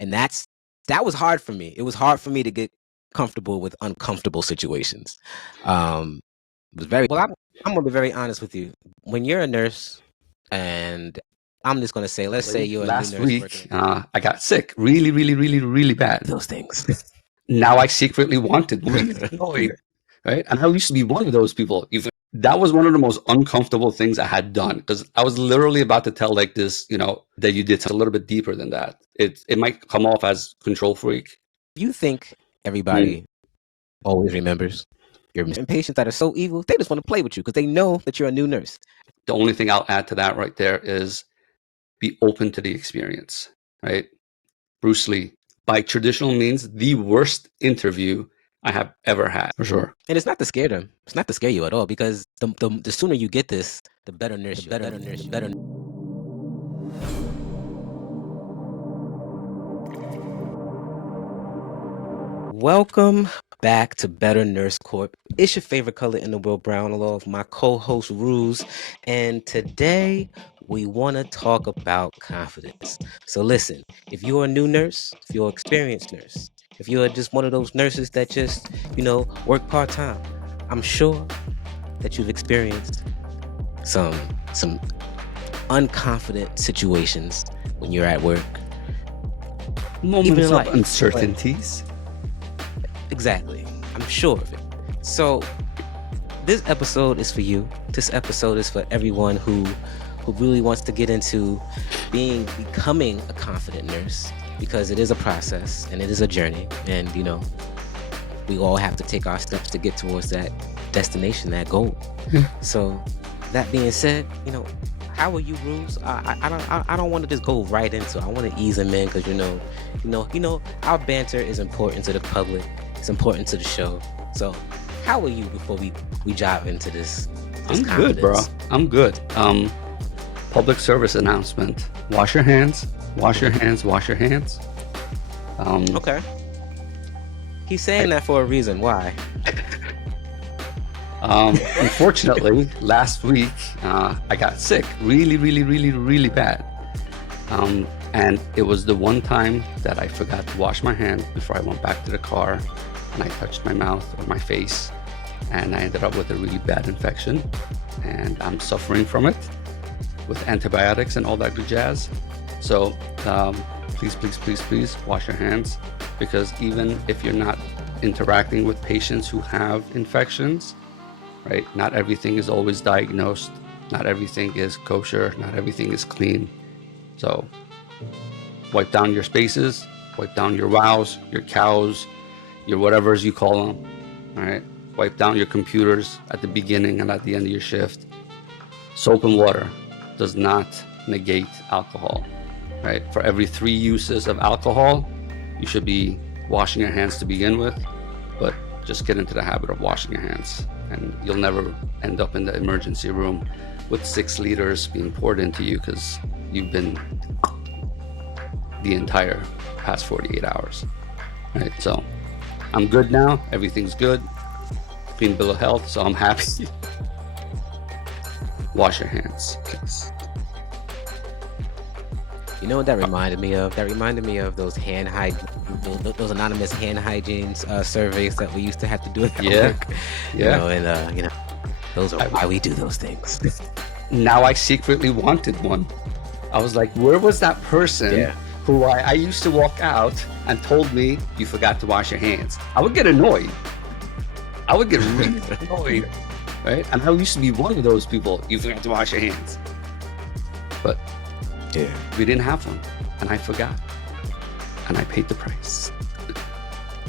And that was hard for me. It was hard for me to get comfortable with uncomfortable situations. Um, it was very well. I'm gonna be very honest with you. When you're a nurse, and I'm just gonna say, let's say you're a new Last nurse working week, I got sick really, really, really, really bad. those things. Now I secretly wanted one, right? And I used to be one of those people. That was one of the most uncomfortable things I had done, because I was literally about to tell like this, that you did a little bit deeper than that. It might come off as control freak. You think everybody always remembers your patients that are so evil, they just want to play with you because they know that you're a new nurse. The only thing I'll add to that right there is be open to the experience, right? Bruce Lee, by traditional means, the worst interview I have ever had, for sure. And it's not to scare them. It's not to scare you at all, because the sooner you get this, the better nurse, the better nurse, the better. Welcome back to Better Nurse Corp. It's your favorite color in the world, brown, along with my co-host Ruse. And today we want to talk about confidence. So listen, if you're a new nurse, if you're an experienced nurse, if you're just one of those nurses that just, work part-time, I'm sure that you've experienced some unconfident situations when you're at work. Moments of uncertainties. Exactly. I'm sure of it. So this episode is for you. This episode is for everyone who really wants to get into becoming a confident nurse, because it is a process and it is a journey, and we all have to take our steps to get towards that destination, that goal. So that being said, how are you, Ruse? I don't want to just go right into it. I want to ease them in, because our banter is important to the public. It's important to the show. So how are you before we dive into this I'm good, bro. I'm good. Public service announcement. Wash your hands. Wash your hands. Wash your hands. Okay. He's saying that for a reason. Why? Unfortunately, last week, I got sick really, really, really, really bad. And it was the one time that I forgot to wash my hands before I went back to the car, and I touched my mouth or my face, and I ended up with a really bad infection, and I'm suffering from it with antibiotics and all that good jazz. So please, please, please, please wash your hands, because even if you're not interacting with patients who have infections, right? Not everything is always diagnosed. Not everything is kosher. Not everything is clean. So wipe down your spaces, wipe down your wows, your cows, your whatevers you call them, all right? Wipe down your computers at the beginning and at the end of your shift. Soap and water does not negate alcohol, right? For every 3 uses of alcohol, you should be washing your hands to begin with, but just get into the habit of washing your hands, and you'll never end up in the emergency room with 6 liters being poured into you because you've been the entire past 48 hours, right? So I'm good now. Everything's good. Clean bill of health, so I'm happy. Wash your hands, please. You know what that reminded me of? That reminded me of those those anonymous hand hygiene surveys that we used to have to do at work. Yeah. Those are why we do those things. Now I secretly wanted one. I was like, where was that person who I used to walk out and told me you forgot to wash your hands? I would get annoyed. I would get really annoyed, right? And I used to be one of those people. You forgot to wash your hands. But we didn't have one, and I forgot, and I paid the price.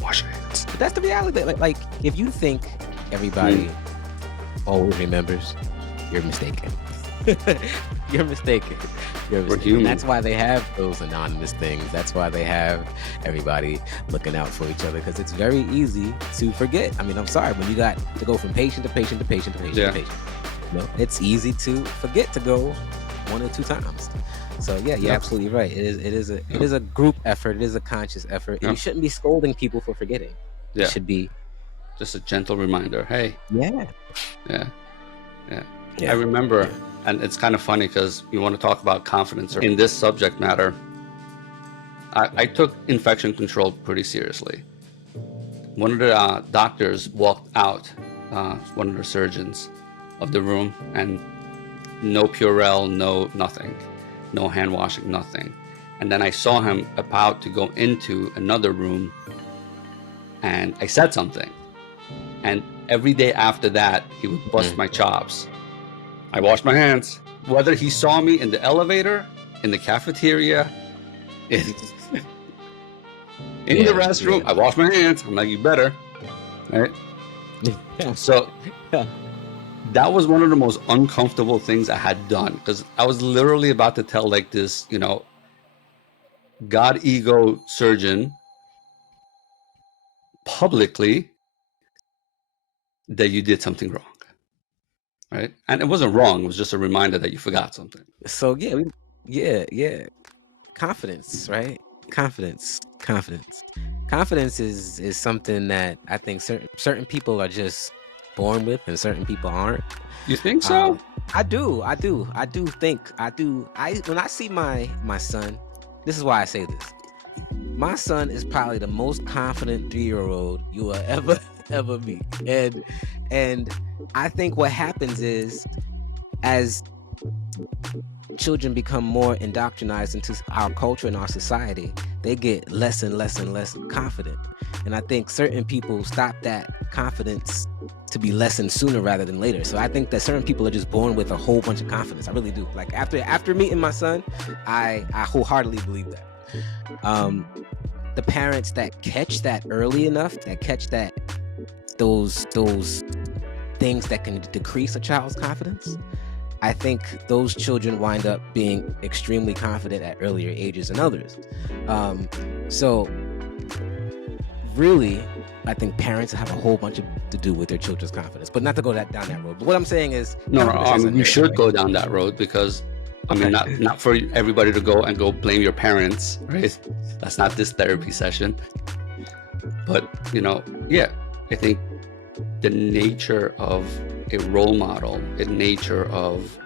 Wash your hands. But that's the reality. Like if you think everybody always remembers, you're mistaken. You're mistaken. We're human. And that's why they have those anonymous things. That's why they have everybody looking out for each other, because it's very easy to forget. I mean, I'm sorry, when you got to go from patient to patient to patient to patient to patient, it's easy to forget to go 1 or 2 times. So you're absolutely right. It is a group effort. It is a conscious effort. And you shouldn't be scolding people for forgetting. It should be just a gentle reminder. Hey. Yeah. I remember, and it's kind of funny because you want to talk about confidence in this subject matter. I took infection control pretty seriously. One of the doctors walked out, one of the surgeons of the room, and no Purell, no nothing, no hand washing, nothing. And then I saw him about to go into another room, and I said something. And every day after that, he would bust my chops. I washed my hands. Whether he saw me in the elevator, in the cafeteria, in the restroom, I washed my hands. I'm like, you better. Right? So that was one of the most uncomfortable things I had done, because I was literally about to tell like this, God ego surgeon publicly that you did something wrong. Right? And it wasn't wrong. It was just a reminder that you forgot something. So yeah. Confidence, right? Confidence is something that I think certain people are just born with and certain people aren't. You think so? I do think when I see my son, this is why I say this. My son is probably the most confident 3-year-old you will ever meet. And I think what happens is, as children become more indoctrinized into our culture and our society, they get less and less and less confident. And I think certain people stop that confidence to be lessened sooner rather than later. So I think that certain people are just born with a whole bunch of confidence. I really do. Like after meeting my son, I wholeheartedly believe that. The parents that catch that early enough, that catch that those things that can decrease a child's confidence, I think those children wind up being extremely confident at earlier ages than others. So really, I think parents have a whole bunch to do with their children's confidence, but not to go down that road. But what I'm saying is, we should go down that road, because not for everybody to go blame your parents, right? That's not this therapy session. But I think the nature of a role model, the nature of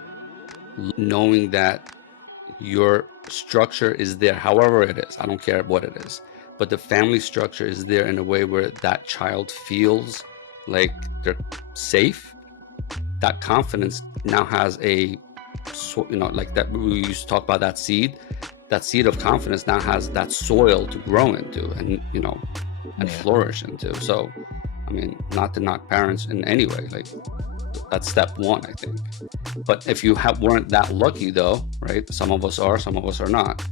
knowing that your structure is there, however it is, I don't care what it is, but the family structure is there in a way where that child feels like they're safe. That confidence now has like that, we used to talk about that seed of confidence now has that soil to grow into and flourish into. So not to knock parents in any way, like that's step one, I think. But if you weren't that lucky though, right? Some of us are, some of us are not.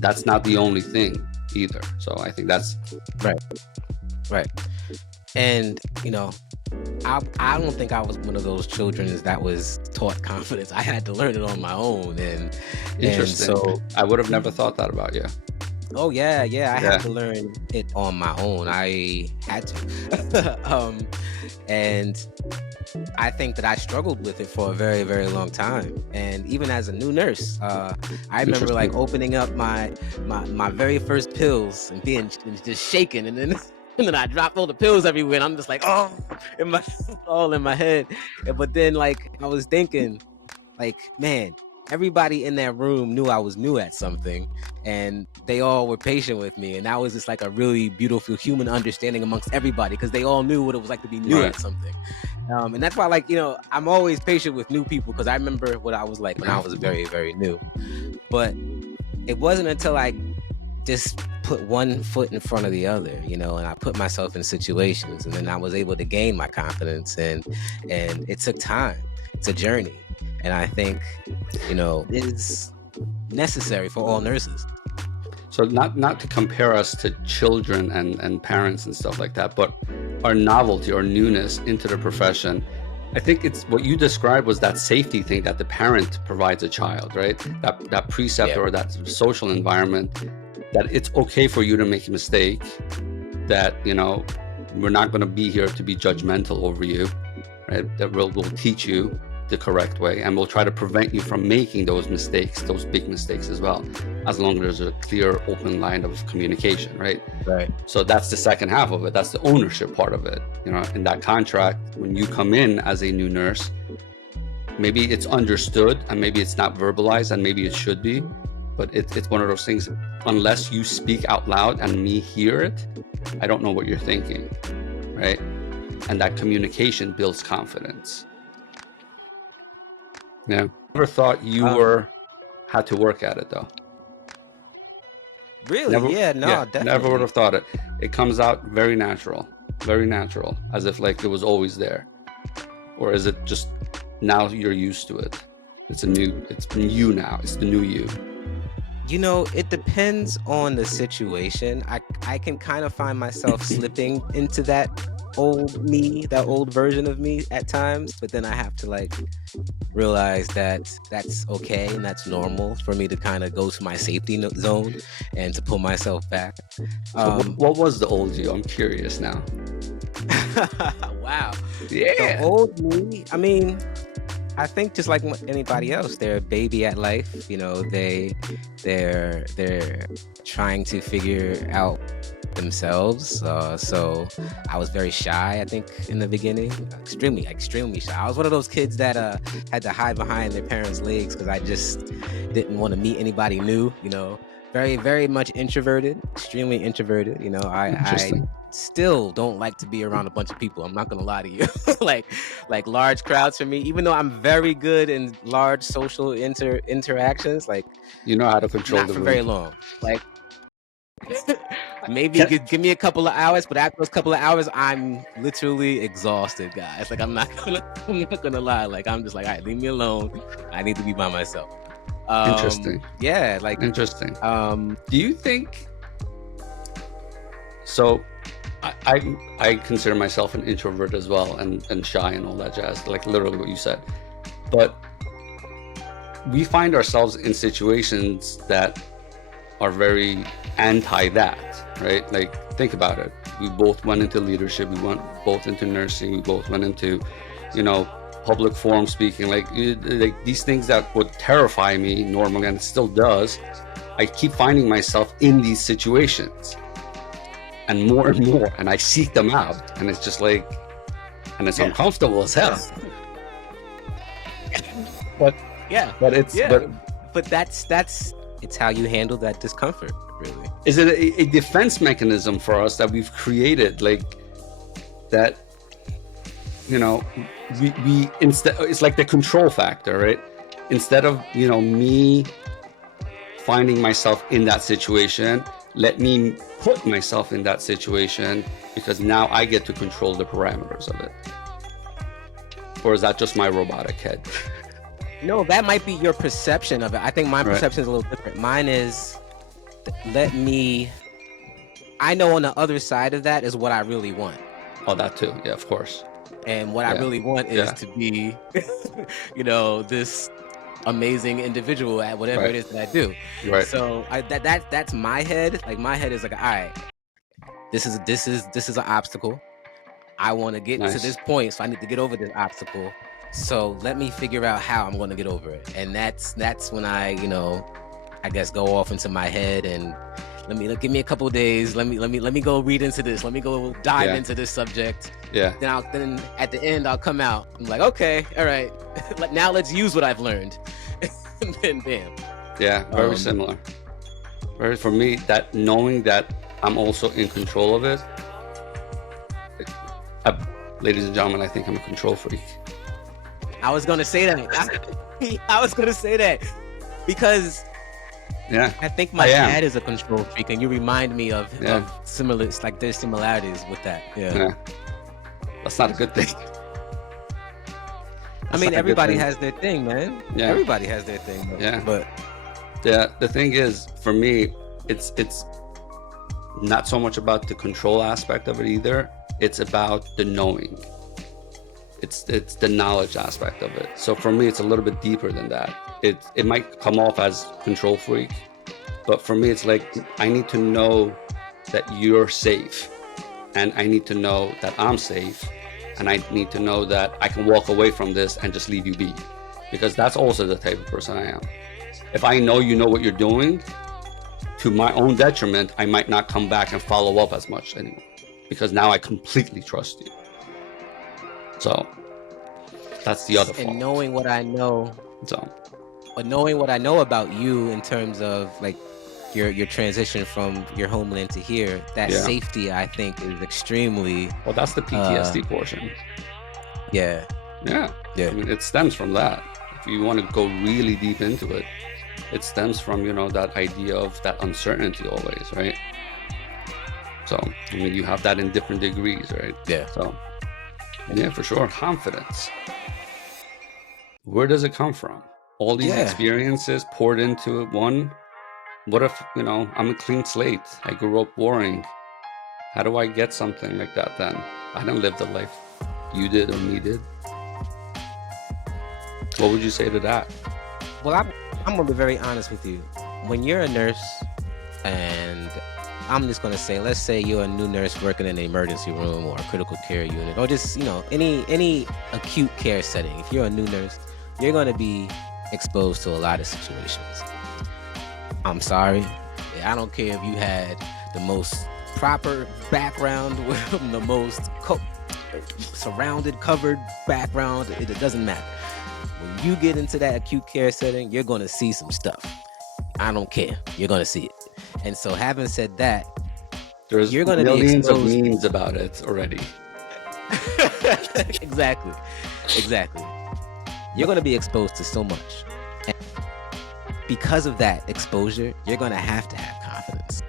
That's not the only thing either. So I think that's right. And I don't think I was one of those children that was taught confidence. I had to learn it on my own. And interesting. So I would have never thought that about you. Oh yeah. I had to learn it on my own. I had to. And I think that I struggled with it for a very, very long time. And even as a new nurse, I remember like opening up my very first pills and being just shaken, and then I dropped all the pills everywhere, and I'm just like, all in my head. But then like I was thinking, like, man, everybody in that room knew I was new at something, and they all were patient with me, and that was just like a really beautiful human understanding amongst everybody, because they all knew what it was like to be new at something. And that's why, like, I'm always patient with new people, because I remember what I was like when I was very, very new. But it wasn't until I just put one foot in front of the other, and I put myself in situations, and then I was able to gain my confidence, and it took time. It's a journey. And I think, it's necessary for all nurses. So not to compare us to children and parents and stuff like that, but our novelty or newness into the profession, I think it's what you described was that safety thing that the parent provides a child, right? That precept or that social environment, that it's okay for you to make a mistake, that, we're not going to be here to be judgmental over you, right? That we'll teach you the correct way, and we'll try to prevent you from making those mistakes, those big mistakes as well, as long as there's a clear, open line of communication, right? Right. So that's the second half of it. That's the ownership part of it. In that contract, when you come in as a new nurse, maybe it's understood and maybe it's not verbalized, and maybe it should be, but it's one of those things, unless you speak out loud and me hear it, I don't know what you're thinking, right? And that communication builds confidence. Yeah. Never thought you had to work at it though. Really? Never, Yeah, yeah, no, never would definitely. have thought it. It comes out very natural, as if like it was always there. Or is it just now you're used to it? It's new now. It's the new you. You know, it depends on the situation. I can kind of find myself slipping into that old me, that old version of me at times, but then I have to like realize that that's okay and that's normal for me to kind of go to my safety zone and to pull myself back. So what was the old you? I'm curious now. Wow. The Yeah. old me, I mean, I think just like anybody else, they're a baby at life. You know, they're trying to figure out themselves. So I was very shy, I think, in the beginning. Extremely shy. I was one of those kids that had to hide behind their parents' legs because I just didn't want to meet anybody new. You know, very much introverted, extremely introverted. You know, I Interesting. still don't like to be around a bunch of people. I'm not gonna lie to you. like large crowds for me, even though I'm very good in large social interactions, like You know how to control not the for very room. long. Like maybe Can, give me a couple of hours, but after those couple of hours, I'm literally exhausted, guys. Like I'm not gonna lie. Like I'm just like, all right, leave me alone. I need to be by myself. Interesting. Yeah, like Interesting. Do you think so? I consider myself an introvert as well, and shy and all that jazz, like literally what you said. But we find ourselves in situations that are very anti that, right? Like think about it. We both went into leadership. We went both into nursing. We both went into, public forum speaking. Like these things that would terrify me normally, and it still does. I keep finding myself in these situations, and more, and I seek them out, and it's just like, and it's uncomfortable as hell. But yeah, it's but that's it's how you handle that discomfort, really. Is it a defense mechanism for us that we've created, like that? We instead, it's like the control factor, right? Instead of me finding myself in that situation, let me put myself in that situation, because now I get to control the parameters of it. Or is that just my robotic head? No, that might be your perception of it. I think my perception is a little different. Mine is, I know on the other side of that is what I really want. Oh, that too. Yeah, of course. And what I really want is to be, this amazing individual at whatever it is that I do. Right. So that's my head. Like my head is like, all right, this is an obstacle. I want to get to this point, so I need to get over this obstacle. So let me figure out how I'm going to get over it. And that's when I guess go off into my head and give me a couple of days. Let me go read into this. Let me go dive into this subject. Yeah. Then at the end I'll come out. I'm like, okay, all right. Now let's use what I've learned. And then bam. Yeah, very similar. For me, that knowing that I'm also in control of it. Ladies and gentlemen, I think I'm a control freak. I was gonna say that. I was gonna say that because I think my dad is a control freak, and you remind me of similar. Like there's similarities with that. Yeah. That's not a good thing. I mean, everybody has their thing, man. Yeah. Everybody has their thing. Though. Yeah. But the thing is, for me, it's not so much about the control aspect of it either. It's about the knowing. It's the knowledge aspect of it. So for me, it's a little bit deeper than that. It might come off as control freak, but for me, it's like I need to know that you're safe, and I need to know that I'm safe, and I need to know that I can walk away from this and just leave you be, because that's also the type of person I am. If I know you know what you're doing, to my own detriment, I might not come back and follow up as much anymore, because now I completely trust you. So that's the other fault. And knowing what I know. So But knowing what I know about you in terms of like your transition from your homeland to here, that Yeah. safety I think is extremely Well, that's the uh PTSD portion. yeah. Yeah. Yeah. I mean, it stems from that. If you want to go really deep into it, it stems from, that idea of that uncertainty always, right? So, I mean, you have that in different degrees, right? Yeah. So, yeah, for sure. Confidence. Where does it come from? All these Yeah. experiences poured into it. One, what if, I'm a clean slate? I grew up warring. How do I get something like that then? I didn't live the life you did or me did. What would you say to that? Well, I'm gonna be very honest with you. When you're a nurse, and I'm just gonna say, let's say you're a new nurse working in an emergency room or a critical care unit, or just any acute care setting. If you're a new nurse, you're gonna be exposed to a lot of situations. I'm sorry, I don't care if you had the most proper background, the most surrounded, covered background. It doesn't matter. When you get into that acute care setting, you're gonna see some stuff. I don't care. You're gonna see it. And so, having said that, There's you're gonna be millions of exposed. memes about it already. Exactly. You're gonna be exposed to so much. And because of that exposure, you're gonna have confidence.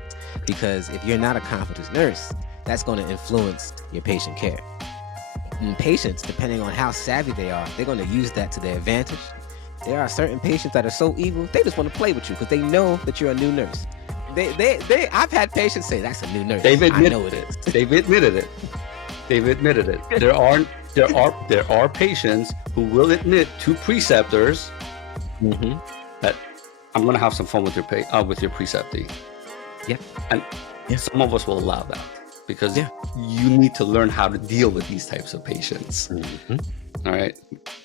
Because if you're not a confident nurse, that's gonna influence your patient care. And patients, depending on how savvy they are, they're gonna use that to their advantage. There are certain patients that are so evil, they just want to play with you because they know that you're a new nurse. I've had patients say, that's a new nurse. They've I know admitted it is. it. They've admitted it. They've admitted it. There are patients who will admit to preceptors that I'm going to have some fun with your preceptee. Yeah. And Yeah. some of us will allow that because Yeah. you need to learn how to deal with these types of patients. All right.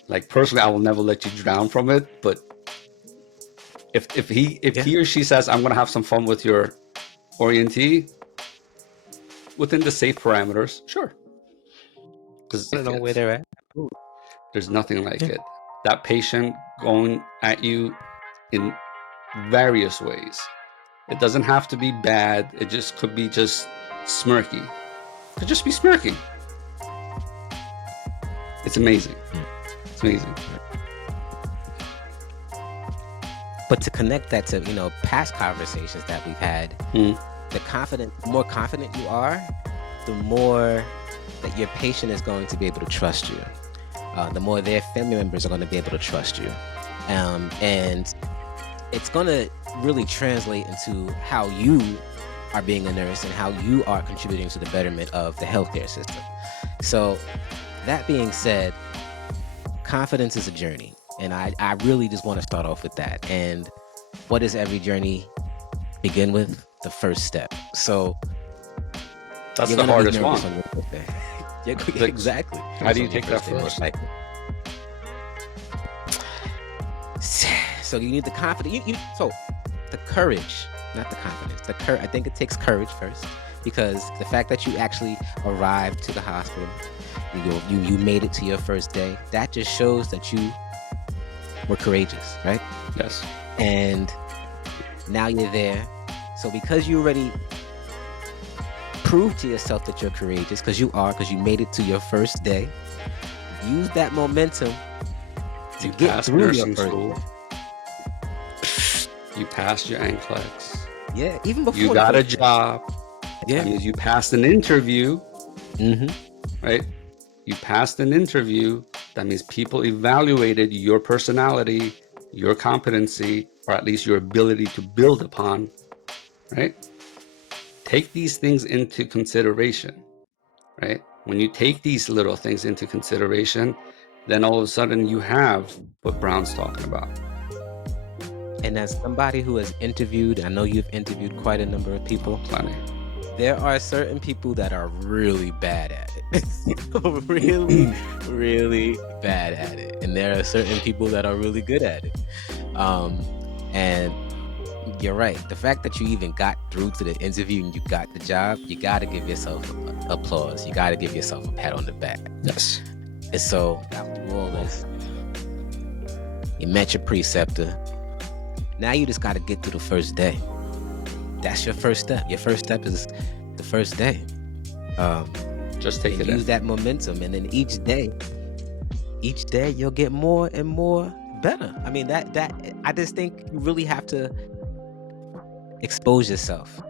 Like personally, I will never let you drown from it. But if he or she says, I'm going to have some fun with your orientee within the safe parameters, sure. Because I don't know where they're at. there's nothing like it. That patient going at you in various ways. It doesn't have to be bad. It just could be just smirky. It could just be smirky. It's amazing. It's amazing. But to connect that to past conversations that we've had, the more confident you are, the more that your patient is going to be able to trust you. The more their family members are going to be able to trust you, and it's going to really translate into how you are being a nurse and how you are contributing to the betterment of the healthcare system. So, that being said, confidence is a journey. And I really just want to start off with that. And what does every journey begin with? The first step. So that's the hardest one. Exactly. How do you take that first? So you need the confidence. So the courage, not the confidence. I think it takes courage first, because the fact that you actually arrived to the hospital, you made it to your first day. That just shows that you were courageous, right? Yes. And now you're there. So because you already proved to yourself that you're courageous, because you made it to your first day, use that momentum to get through your first day. You passed your NCLEX. Yeah, even before you got a job. Yeah. That means you passed an interview. Right? You passed an interview. That means people evaluated your personality, your competency, or at least your ability to build upon. Right? Take these things into consideration. Right? When you take these little things into consideration, then all of a sudden you have what Brown's talking about. And as somebody who has interviewed, I know you've interviewed quite a number of people. Plenty. There are certain people that are really bad at it. really, really bad at it. And there are certain people that are really good at it. And you're right. The fact that you even got through to the interview and you got the job, you got to give yourself applause. You got to give yourself a pat on the back. Yes. And so, after all this, you met your preceptor. Now you just got to get through the first day. That's your first step. Your first step is the first day. Just take And it use in. that momentum, and then each day you'll get more and more better. I mean, that I just think you really have to expose yourself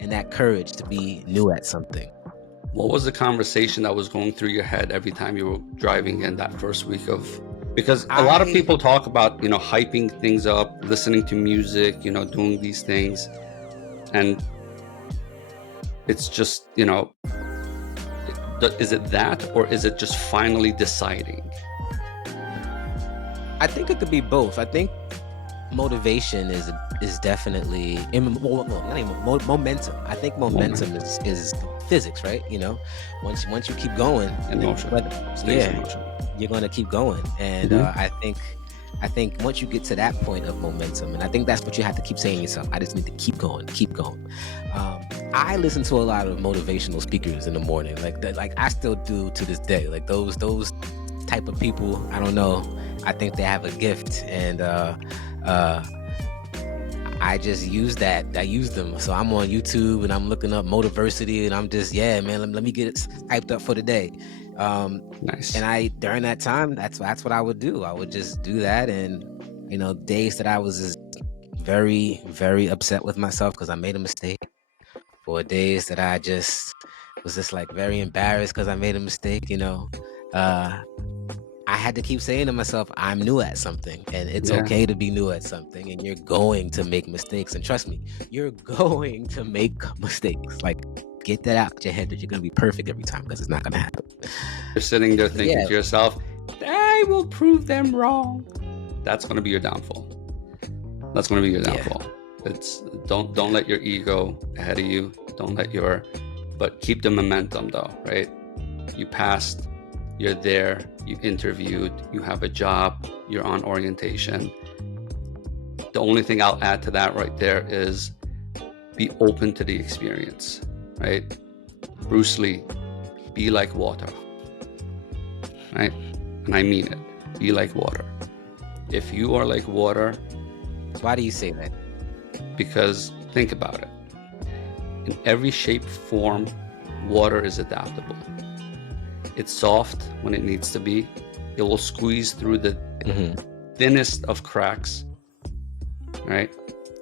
and that courage to be new at something. What was the conversation that was going through your head every time you were driving in that first week of? Because a lot of I people talk about, hyping things up, listening to music, doing these things. And it's just, is it that, or is it just finally deciding? I think it could be both. I think motivation is definitely not even momentum. I think momentum is physics, right? Once you keep going, In motion. Stays in motion. you're going to keep going. And I think once you get to that point of momentum, and I think that's what you have to keep saying to yourself, I just need to keep going. I listen to a lot of motivational speakers in the morning, like I still do to this day. Like those type of people, I don't know, I think they have a gift, and I just use that. I use them. So I'm on YouTube and I'm looking up Motiversity, and I'm just, man, let me get it hyped up for the day. Nice. And during that time, that's what I would do. I would just do that. And days that I was just very, very upset with myself because I made a mistake, or days that I just was just like very embarrassed because I made a mistake, I had to keep saying to myself, I'm new at something, and it's okay to be new at something, and you're going to make mistakes. And trust me, you're going to make mistakes. Like, get that out your head that you're going to be perfect every time, because it's not going to happen. You're sitting there thinking to yourself, I will prove them wrong. That's going to be your downfall. That's going to be your downfall. It's don't let your ego ahead of you. But keep the momentum though, right? You passed. You're there, you interviewed, you have a job, you're on orientation. The only thing I'll add to that right there is be open to the experience, right? Bruce Lee, be like water, right? And I mean it, be like water. If you are like water... Why do you say that? Because think about it. In every shape, form, water is adaptable. It's soft when it needs to be. It will squeeze through the thinnest of cracks, right?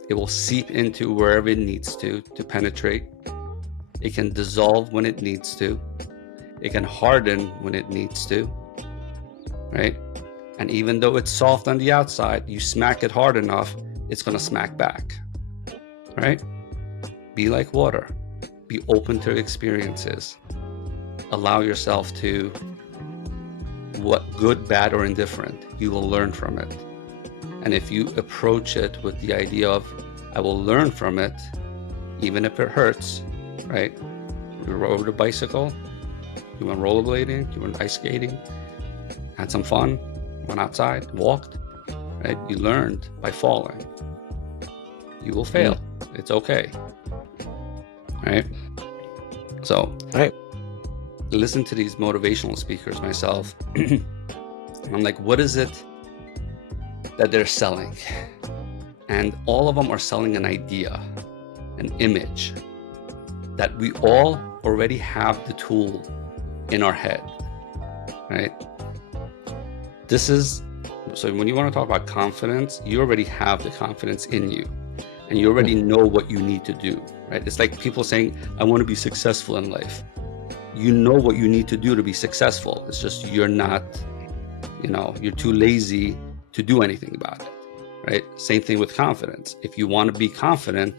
It will seep into wherever it needs to penetrate. It can dissolve when it needs to. It can harden when it needs to, right? And even though it's soft on the outside, you smack it hard enough, it's going to smack back, right? Be like water. Be open to experiences. Allow yourself to, what good, bad, or indifferent, you will learn from it. And if you approach it with the idea of, I will learn from it, even if it hurts, right? You rode a bicycle, you went rollerblading, you went ice skating, had some fun, went outside, walked, right? You learned by falling. You will fail. It's okay, right? So, right. Listen to these motivational speakers myself. I'm like, what is it that they're selling? And all of them are selling an idea, an image that we all already have the tool in our head, right? So when you want to talk about confidence, you already have the confidence in you, and you already know what you need to do, right? It's like people saying, I want to be successful in life. You know what you need to do to be successful. It's just you're not, you're too lazy to do anything about it, right? Same thing with confidence. If you want to be confident,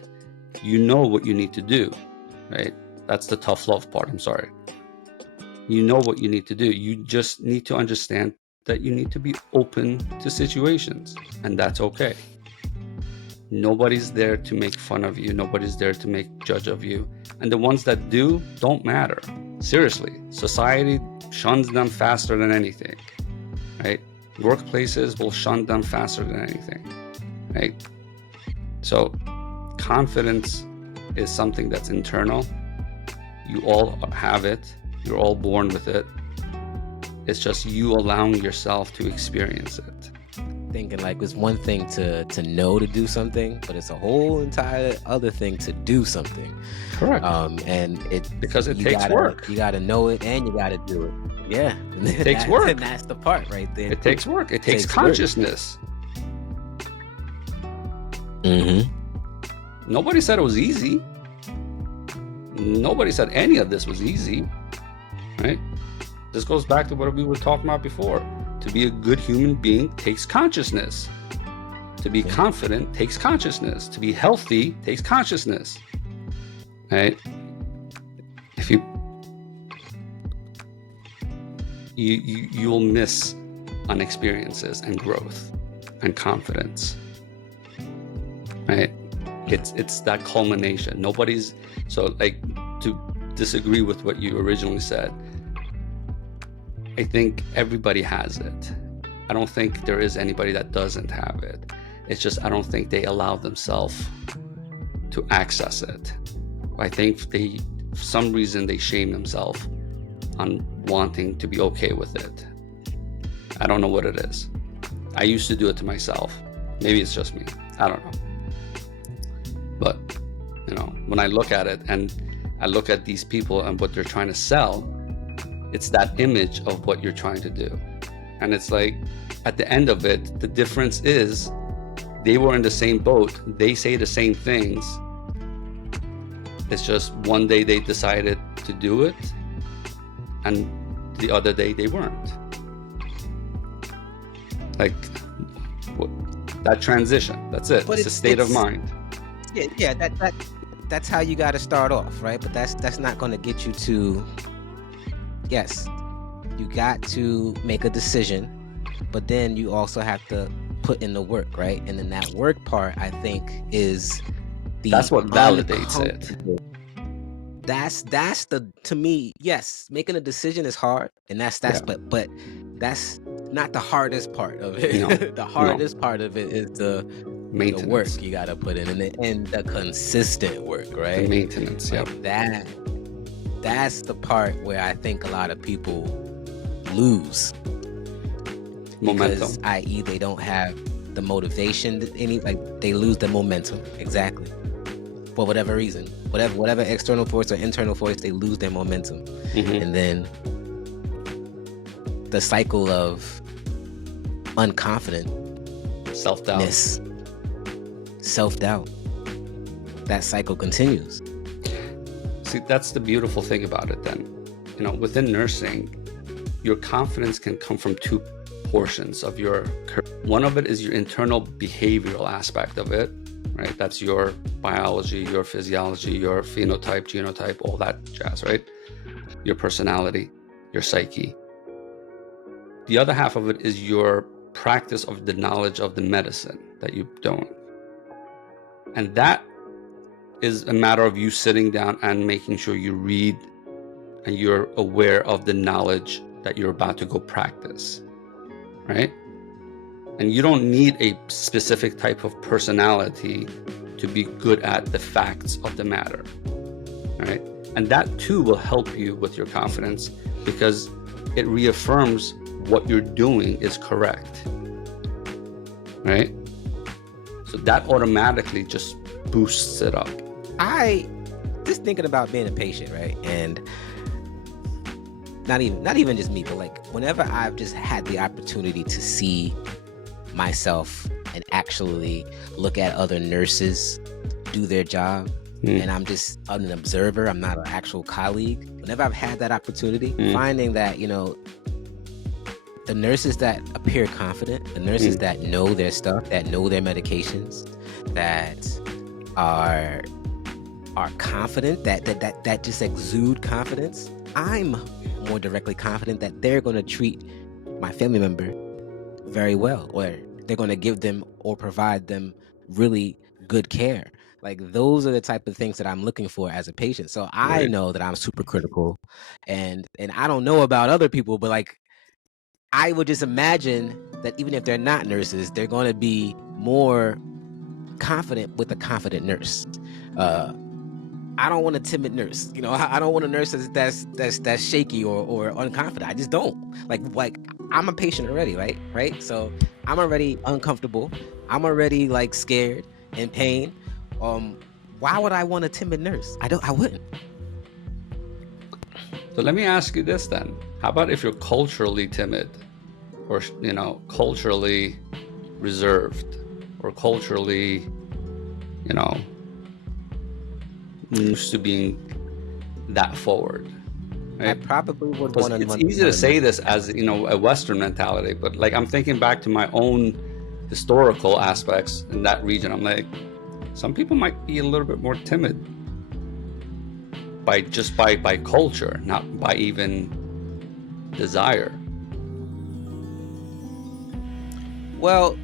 you know what you need to do, right? That's the tough love part. I'm sorry. You know what you need to do. You just need to understand that you need to be open to situations, and that's okay. Nobody's there to make fun of you. Nobody's there to make judge of you. And the ones that do don't matter. Seriously, society shuns them faster than anything, right? Workplaces will shun them faster than anything, right? So confidence is something that's internal. You all have it. You're all born with it. It's just you allowing yourself to experience it. thinking like it's one thing to know to do something, but it's a whole entire other thing to do something. Correct. And Because it takes work. You gotta know it and you gotta do it. Yeah. It takes work. And that's the part right there. It takes work. It takes Takes consciousness. Nobody said it was easy. Nobody said any of this was easy, right? This goes back to what we were talking about before. To be a good human being takes consciousness. To be confident takes consciousness. To be healthy takes consciousness, right? If you'll miss on experiences and growth and confidence, right? It's that culmination. Nobody's so like to disagree with what you originally said. I think everybody has it. I don't think there is anybody that doesn't have it. It's just I don't think they allow themselves to access it. I think for some reason they shame themselves on wanting to be okay with it. I don't know what it is. I used to do it to myself. Maybe it's just me. I don't know. But, when I look at it and I look at these people and what they're trying to sell, it's that image of what you're trying to do. And it's like, at the end of it, the difference is they were in the same boat. They say the same things. It's just one day they decided to do it and the other day they weren't. Like that transition, that's it. But it's a state of mind. Yeah, that's how you got to start off, right? But that's not going to get you to. Yes, you got to make a decision, but then you also have to put in the work, right? And then that work part, I think, is that's what validates it. That's to me, yes, making a decision is hard, and but that's not the hardest part of it. No, the hardest part of it is the work you got to put in, and the consistent work, right? The maintenance, That's the part where I think a lot of people lose momentum, because, i.e., they don't have the motivation. They lose the momentum, exactly, for whatever reason, whatever external force or internal force, they lose their momentum, and then the cycle of unconfident self-doubt, that cycle continues. See, that's the beautiful thing about it then. Within nursing, your confidence can come from two portions of your career. One of it is your internal behavioral aspect of it, right? That's your biology, your physiology, your phenotype, genotype, all that jazz, right? Your personality, your psyche. The other half of it is your practice of the knowledge of the medicine that you don't. And that is a matter of you sitting down and making sure you read and you're aware of the knowledge that you're about to go practice, right? And you don't need a specific type of personality to be good at the facts of the matter, right? And that too will help you with your confidence because it reaffirms what you're doing is correct, right? So that automatically just boosts it up. I just thinking about being a patient, right? And not even just me, but like whenever I've just had the opportunity to see myself and actually look at other nurses do their job, and I'm just an observer, I'm not an actual colleague. Whenever I've had that opportunity, finding that, the nurses that appear confident, the nurses that know their stuff, that know their medications, that are confident, that just exude confidence, I'm more directly confident that they're going to treat my family member very well, or they're going to give them or provide them really good care. Like those are the type of things that I'm looking for as a patient. So I know that I'm super critical, and I don't know about other people, but like I would just imagine that even if they're not nurses, they're going to be more confident with a confident nurse. I don't want a timid nurse. I don't want a nurse that's shaky or unconfident. I just don't. Like I'm a patient already, right? So I'm already uncomfortable. I'm already like scared, in pain. Why would I want a timid nurse? I wouldn't. So let me ask you this then. How about if you're culturally timid, or culturally reserved, or culturally, used to being that forward, I right? probably would Because want to it's easy to say this as a Western mentality, but like I'm thinking back to my own historical aspects in that region. I'm like, some people might be a little bit more timid by culture, not by even desire. Well,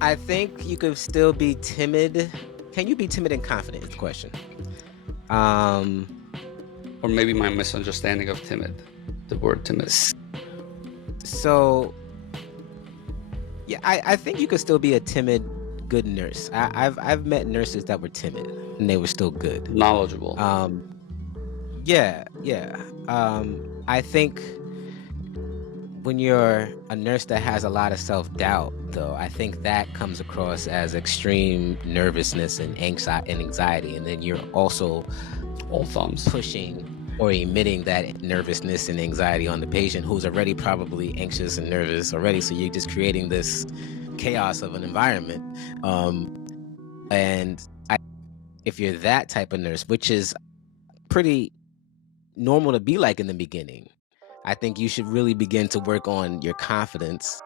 I think you could still be timid. Can you be timid and confident is the question. Or maybe my misunderstanding of timid, the word timid. So yeah, I think you could still be a timid, good nurse. I've met nurses that were timid and they were still good. Knowledgeable. Yeah. I think when you're a nurse that has a lot of self-doubt, though, I think that comes across as extreme nervousness and anxiety, and then you're also all thumbs pushing or emitting that nervousness and anxiety on the patient who's already probably anxious and nervous already. So you're just creating this chaos of an environment. If you're that type of nurse, which is pretty normal to be like in the beginning, I think you should really begin to work on your confidence.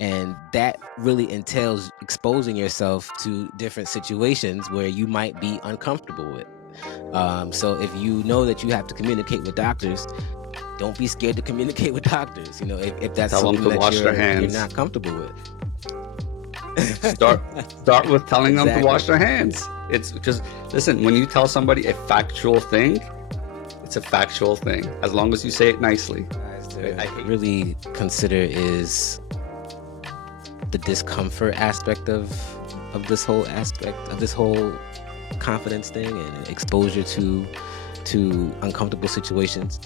And that really entails exposing yourself to different situations where you might be uncomfortable with. So if you know that you have to communicate with doctors, don't be scared to communicate with doctors. If that's Tell them something to that wash their you're hands. not comfortable with. Start with telling them to wash their hands. It's because, listen, when you tell somebody a factual thing, it's a factual thing, as long as you say it nicely. I really consider is the discomfort aspect of this whole confidence thing and exposure to uncomfortable situations.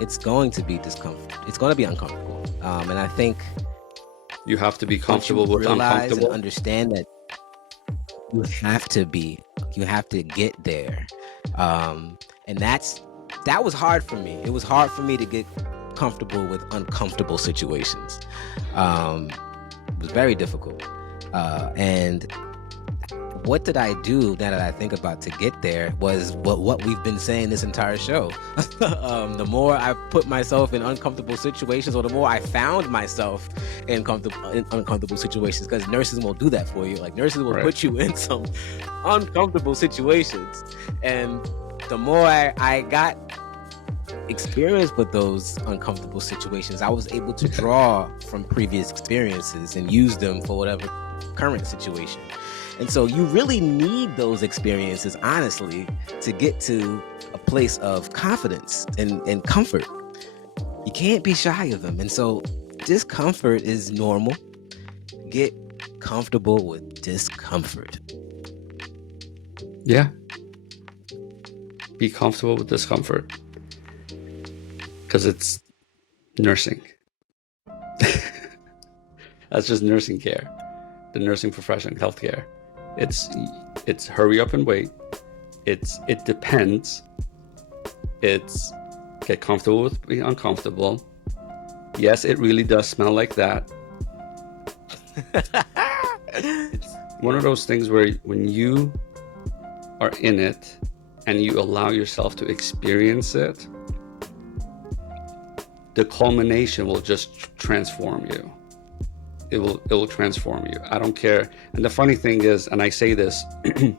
It's going to be discomfort. It's going to be uncomfortable, and I think you have to be comfortable with uncomfortable. And understand that you have to get there, and that was hard for me. It was hard for me to get comfortable with uncomfortable situations. It was very difficult, and what did I do now that I think about to get there was what we've been saying this entire show. The more I put myself in uncomfortable situations, or the more I found myself in uncomfortable situations, because nurses won't do that for you. Like, nurses will put you in some uncomfortable situations, and the more I got experience with those uncomfortable situations, I was able to draw from previous experiences and use them for whatever current situation. And so you really need those experiences, honestly, to get to a place of confidence and comfort. You can't be shy of them. And so discomfort is normal. Get comfortable with discomfort. Yeah. Be comfortable with discomfort. Because it's nursing. That's just nursing care. The nursing profession, healthcare. It's hurry up and wait. It depends. It's get comfortable with being uncomfortable. Yes, it really does smell like that. It's one of those things where when you are in it and you allow yourself to experience it, the culmination will just transform you. It will transform you. I don't care. And the funny thing is, and I say this, with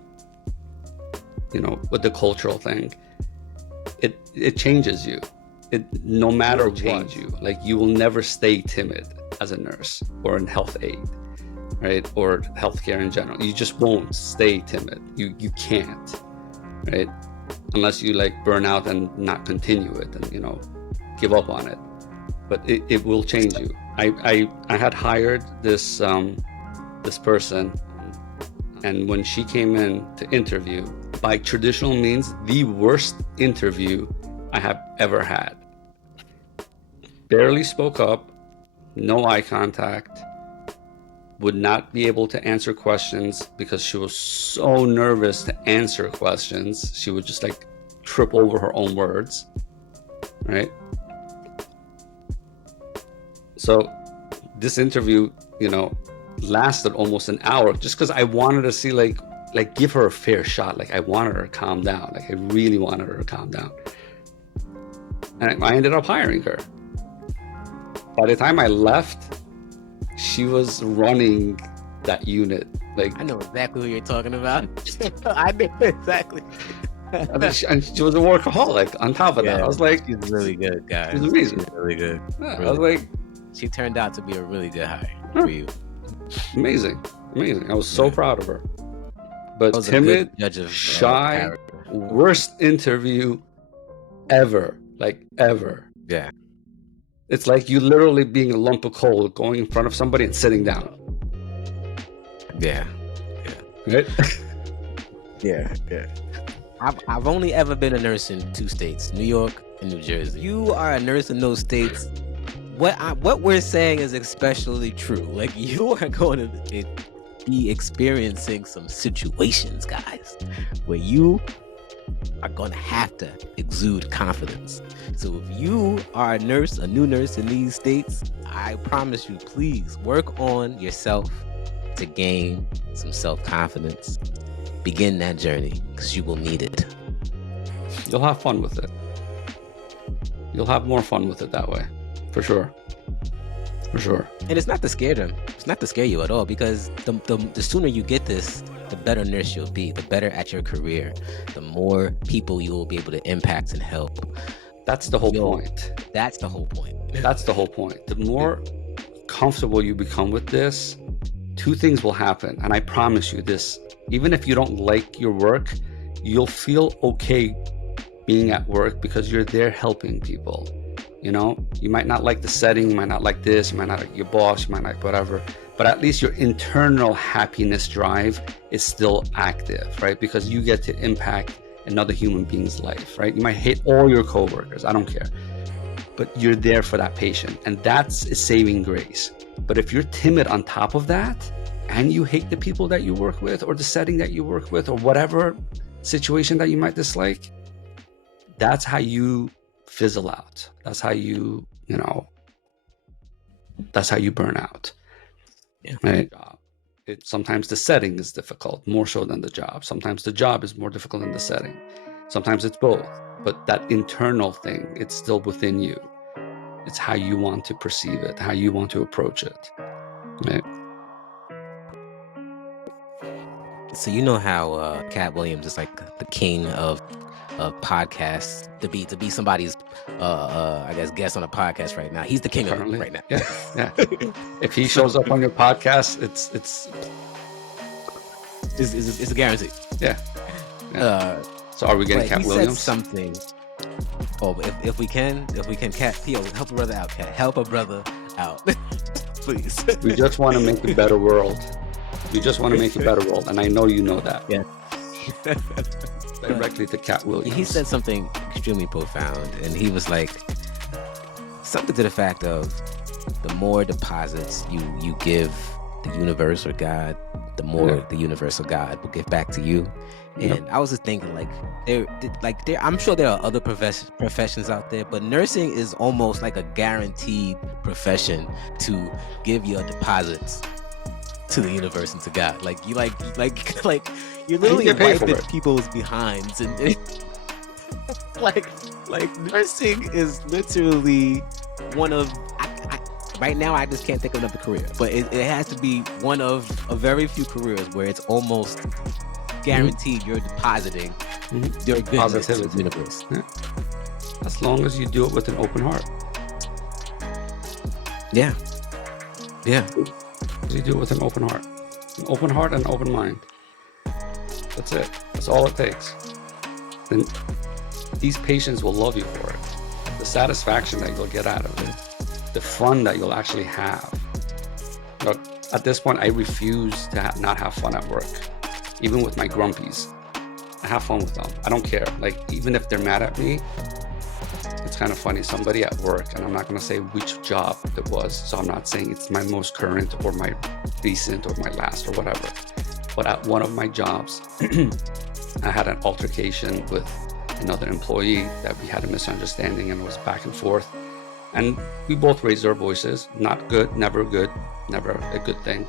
the cultural thing, it changes you. It no matter what, change you. Like, you will never stay timid as a nurse or in health aid, right? Or healthcare in general. You just won't stay timid. You can't, right? Unless you like burn out and not continue it and give up on it. But it will change you. I had hired this person, and when she came in to interview, by traditional means, the worst interview I have ever had. barely spoke up, no eye contact, would not be able to answer questions because she was so nervous to answer questions. She would just like trip over her own words, right? So this interview, lasted almost an hour just because I wanted to see like give her a fair shot. Like I wanted her to calm down. Like I really wanted her to calm down. And I ended up hiring her. By the time I left, she was running that unit. Like I know exactly who you're talking about. I know exactly. and she was a workaholic on top of that. I was like, she's really good, guys. She's amazing. She's really good. Yeah, really I was like, she turned out to be a really good hire for you. Amazing. I was so proud of her. But timid, shy, worst interview ever. Like ever. Yeah. It's like you literally being a lump of coal, going in front of somebody and sitting down. Yeah. Right? Yeah. I've only ever been a nurse in 2 states, New York and New Jersey. You are a nurse in those states. What we're saying is especially true. Like you are going to be experiencing some situations, guys, where you are going to have to exude confidence. So if you are a new nurse in these states, I promise you, please work on yourself to gain some self-confidence. Begin that journey because you will need it. You'll have fun with it. You'll have more fun with it that way. For sure. And it's not to scare them. It's not to scare you at all, because the sooner you get this, the better nurse you'll be, the better at your career, the more people you will be able to impact and help. That's the whole point. That's the whole point. That's the whole point. The more comfortable you become with this, 2 things will happen. And I promise you this, even if you don't like your work, you'll feel okay being at work because you're there helping people. You might not like the setting, you might not like this, you might not like your boss, you might not like whatever, but at least your internal happiness drive is still active, right? Because you get to impact another human being's life, right? You might hate all your coworkers, I don't care, but you're there for that patient, and that's a saving grace. But if you're timid on top of that, and you hate the people that you work with, or the setting that you work with, or whatever situation that you might dislike, that's how you fizzle out. That's how you burn out. Yeah. Right? Sometimes the setting is difficult, more so than the job. Sometimes the job is more difficult than the setting. Sometimes it's both. But that internal thing, it's still within you. It's how you want to perceive it, how you want to approach it. Right? So you know how Cat Williams is like the king of podcasts, to be somebody's I guess guest on a podcast right now. He's the king Currently, of it right now. Yeah. If he shows up on your podcast, it's a guarantee. Yeah. So are we getting Cat Williams? Said something. Oh, if we can, Cat, Theo, help a brother out, Cat. Help a brother out, please. We just want to make a better world. And I know you know that. Yeah. Directly to Cat Williams. He said something extremely profound, and he was like something to the fact of the more deposits you give the universe or God, the more the universe or God will give back to you. And I was just thinking, I'm sure there are other professions out there, but nursing is almost like a guaranteed profession to give your deposits to the universe and to God. Like you you're literally wiping people's behinds, and like nursing is literally one of right now I just can't think of another career, but it has to be one of a very few careers where it's almost guaranteed you're depositing your goodness to the universe. Yeah. As long as you do it with an open heart. Yeah. You do it with an open heart. An open heart and an open mind. That's it. That's all it takes. Then these patients will love you for it. The satisfaction that you'll get out of it. The fun that you'll actually have. Look, at this point, I refuse to not have fun at work. Even with my grumpies. I have fun with them. I don't care. Like, even if they're mad at me, it's kind of funny. Somebody at work, and I'm not going to say which job it was, so I'm not saying it's my most current or my recent or my last or whatever. But at one of my jobs, I had an altercation with another employee that we had a misunderstanding and it was back and forth. And we both raised our voices. Not good, never a good thing.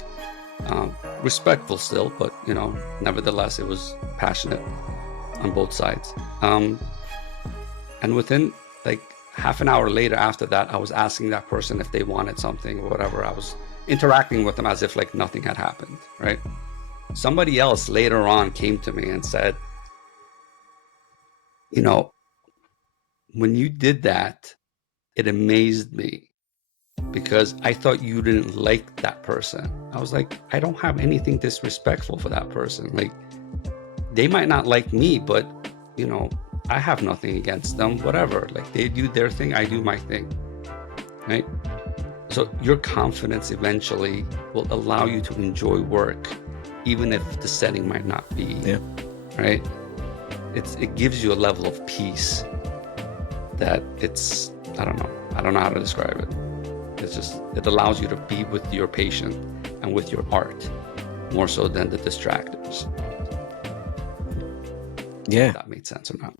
Respectful still, but nevertheless, it was passionate on both sides. And within like half an hour later after that, I was asking that person if they wanted something or whatever. I was interacting with them as if like nothing had happened, right? Somebody else later on came to me and said, when you did that, it amazed me because I thought you didn't like that person. I was like, I don't have anything disrespectful for that person. Like, they might not like me, but I have nothing against them, whatever. Like, they do their thing, I do my thing, right? So your confidence eventually will allow you to enjoy work, even if the setting might not be, right? It gives you a level of peace that I don't know how to describe it. It allows you to be with your patient and with your art more so than the distractors. Yeah. If that made sense or not.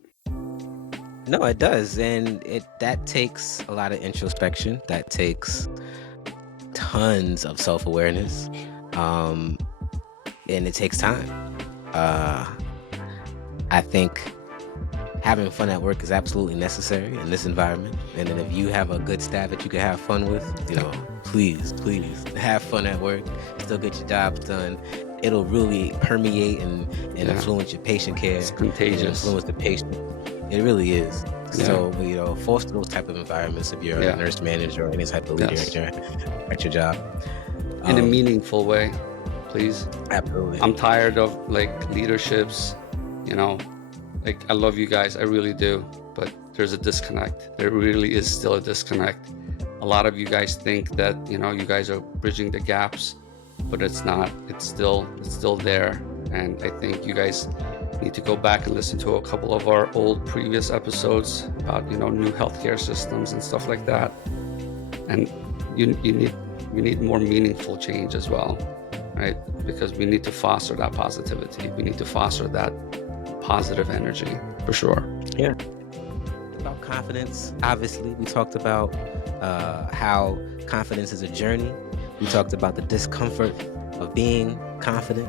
No, it does. And that takes a lot of introspection. That takes tons of self-awareness. And it takes time. I think having fun at work is absolutely necessary in this environment. And then if you have a good staff that you can have fun with, please have fun at work, still get your jobs done. It'll really permeate and influence your patient care. It's contagious. Influence the patient. It really is. Yeah. So, foster those type of environments if you're a nurse manager or any type of leader at your job. In a meaningful way, please. Absolutely. I'm tired of like leaderships, like I love you guys, I really do, but there's a disconnect. There really is still a disconnect. A lot of you guys think that, you guys are bridging the gaps, but it's not. It's still there. And I think you guys need to go back and listen to a couple of our old previous episodes about, new healthcare systems and stuff like that. And we need more meaningful change as well, right? Because we need to foster that positivity. We need to foster that positive energy for sure. Yeah. About confidence, obviously, we talked about how confidence is a journey. We talked about the discomfort of being confident,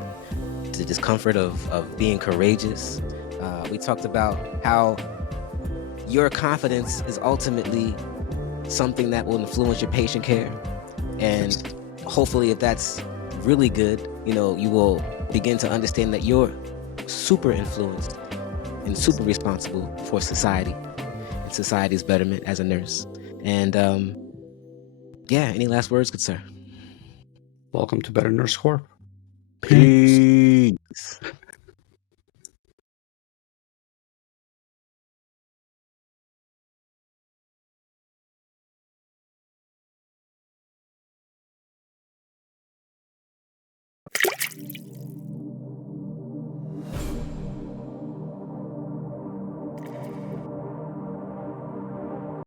the discomfort of being courageous. We talked about how your confidence is ultimately something that will influence your patient care. And hopefully, if that's really good, you will begin to understand that you're super influenced and super responsible for society and society's betterment as a nurse. And any last words, good sir? Welcome to Better Nurse Corp. Peace.